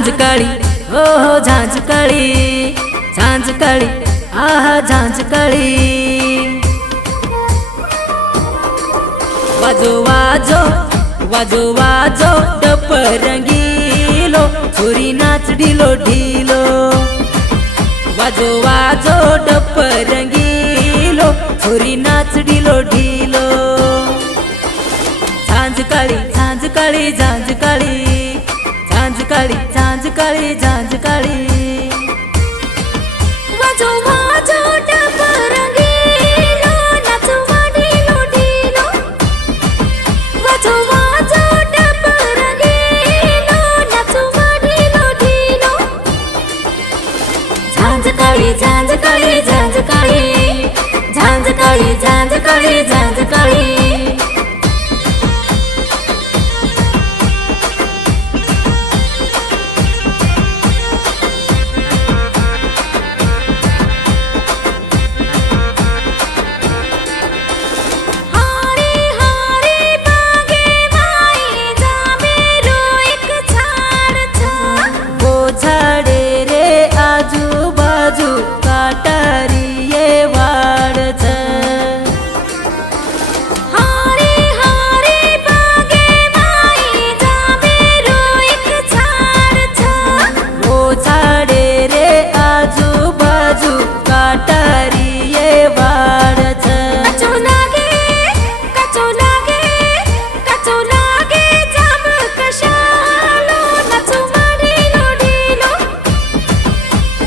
झांज काळी हो हो झांज काळी, झांज काळी आहा झांज काळी। वाजो वाजो वाजो वाजो डप रंगीलो, छोरी नाच ढिलो ढिलो। वाजो वाजो डप रंगीलो, छोरी नाच ढिलो ढिलो। झांज काळी झांज काळी झांज काळी, झांज काळी झांज काळी झांज काळी। वाजो वाजो डप रंगीलो, नाचवा ढिलो ढिलो। वाजो वाजो डप रंगीलो, नाचवा ढिलो ढिलो। झांज काळी झांज काळी झांज काळी, झांज काळी झांज काळी झांज काळी।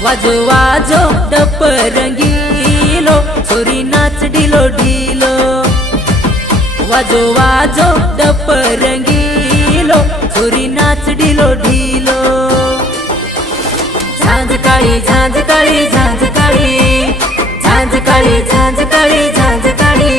वाजो वाजो डप रंगीलो, छोरी नाच ढिलो ढिलो। वाजो वाजो डप रंगीलो, छोरी नाच ढिलो ढिलो। झांज काळी झांज काळी झांज काळी, झांज काळी झांज काळी झांज काळी।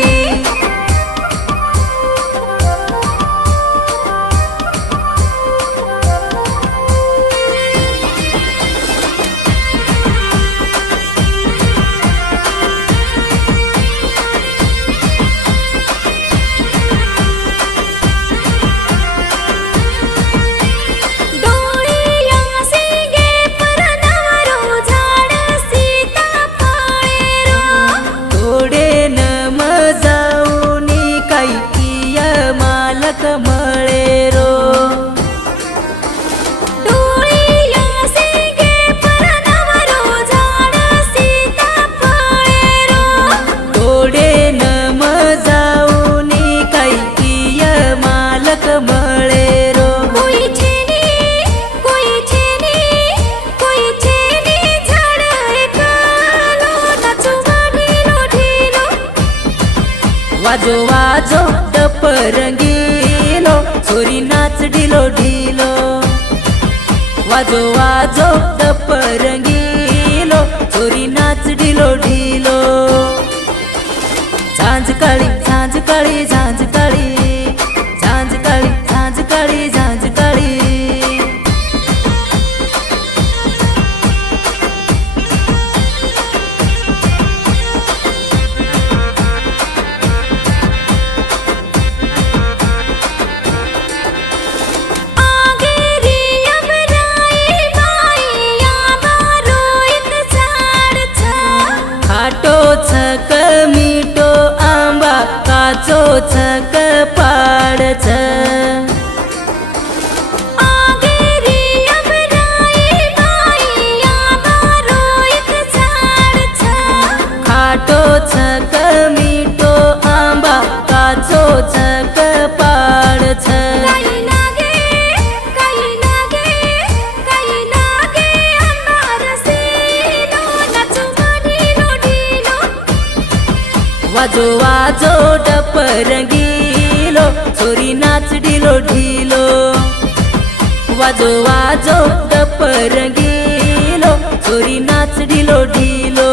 वाजो वाजो डप रंगीलो, छोरी नाच ढिलो ढिलो। वाजो वाजो डप रंगीलो, छोरी नाच ढिलो ढिलो। झांज काळी झांज काळी झांज काळी, झांज काळी झांज काळी झांज काळी। छक मीठो आंबा, काचो छक पाड छ। खाटो छक मीठो आंबा, काचो छक पाड छ। वाजो वाजो डप रंगीलो, छोरी नाच ढिलो ढिलो। वाजो वाजो डप रंगीलो, छोरी नाच ढिलो ढिलो।